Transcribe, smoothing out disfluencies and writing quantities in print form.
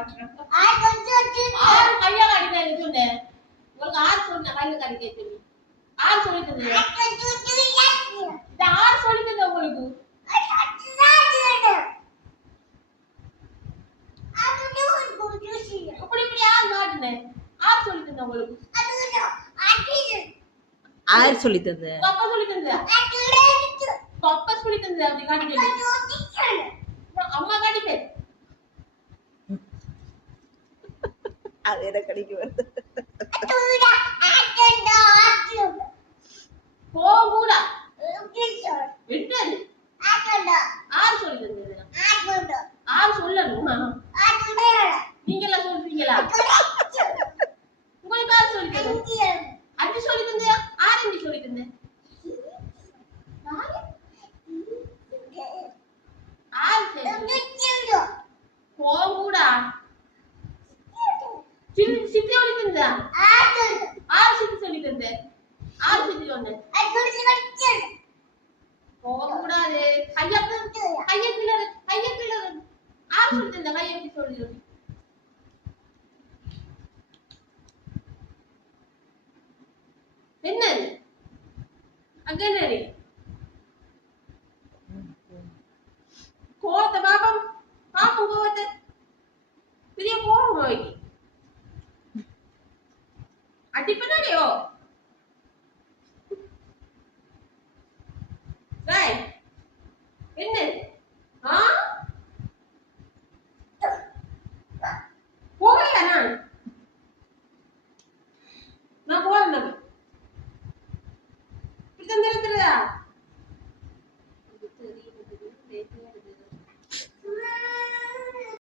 ஆறு கையா கடிக்க சொன்னேன் உங்களுக்கு ஆறு சொன்ன கையில கடிக்க சொல்லி ஆறு சொல்லி தந்தேன் இந்த ஆறு சொல்லி தந்தேன் உங்களுக்கு இப்படி இப்படி ஆறு காட்டுனேன் ஆறு சொல்லி தந்தேன் உங்களுக்கு ஆறு சொல்லி தந்தேன் பப்பா சொல்லி தந்தேன் பப்பா சொல்லி தந்தேன் அப்படி காட்டிக்க அம்மா காட்டிப்பேன் அது என்ன கடிக்க வருது போகூடா விட்டது ஆறு சொல்லி தந்தது ஆறு சொல்லணுமா நீங்க எல்லாம் சொல்றீங்களா உங்களுக்கு ஆறு சொல்லி தந்தேன் அஞ்சு சொல்லி தந்தேன் ஆறு அஞ்சு சொல்லி தந்தேன் போகூடா சித்தி சொல்லி தந்தேன் ஆறு சித்தி சொல்லி தந்தேன் ஆறு சித்தி சொன்னேன் போகக்கூடாது கையை கிளறு ஆறு சொல்லி தந்தேன் கையை எப்படி சொல்லி என்னது அங்க என்னது கோவத்தை பாப்பம் கோவத்தை பெரிய கோவம் அடிப்படையோ